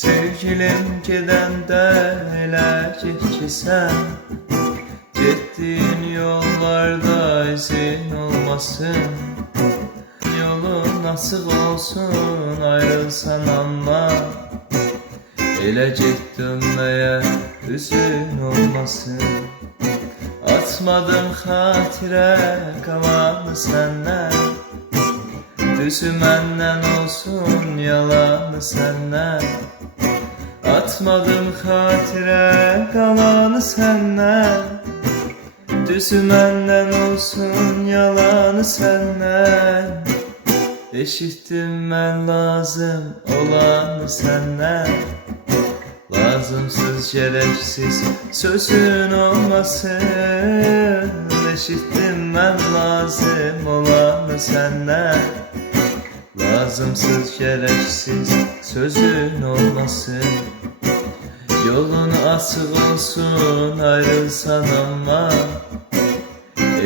Sevgilim gedəndə elə get ki sən, getdiyin yollarda izin olmasın. Yolun açıq olsun, ayrılsan amma, elə get dönməyə üzün olmasın. Atmadım xatirə qalanı səndən, düzü məndən olsun, yalanı səndən. Atmadım xatirə qalanı səndən, düzü məndən olsun, yalanı səndən. Eşitdim mən lazım olanı səndən, lazımsız gərəksiz sözün olmasın. Eşitdim mən lazım olanı səndən, lazımsız gərəksiz sözün olmasın. Yolun açıq olsun, ayrılsan amma,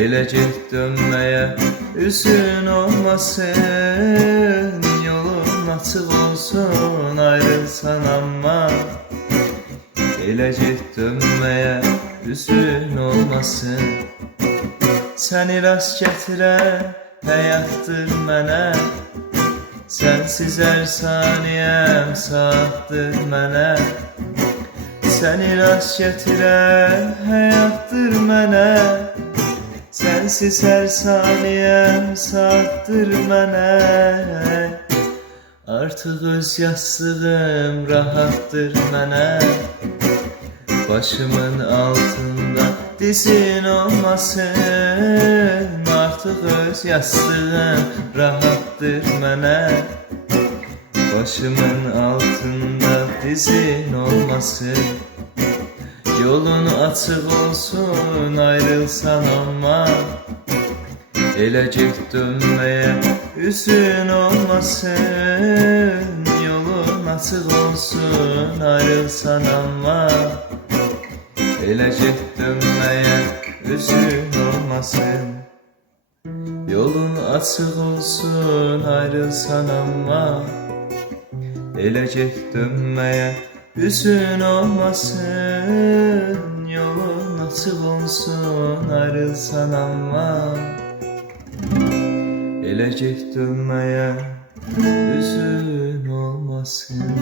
elə get dönməyə üzün olmasın. Yolun açıq olsun, ayrılsan amma, elə get dönməyə üzün olmasın. Səni rast gətirən həyatdır mənə, sənsiz hər saniyəm saatdır mənə. Səni rast gətirən həyatdır mənə, sənsiz hər saniyəm saatdır mənə. Artıq öz yastığım rahatdır mənə, başımın altında dizin olmasın. Artıq öz yastığım rahatdır mənə, başımın altında dizin olmasın. Yolun açıq olsun, ayrılsan amma, elə get dönməyə üzün olmasın. Yolun açıq olsun, ayrılsan amma, elə get dönməyə üzün olmasın. Yolun açıq olsun, ayrılsan amma, elə get dönməyə üzün olmasın. Yolun açıq olsun, ayrılsan amma, elə get dönməyə üzün olmasın.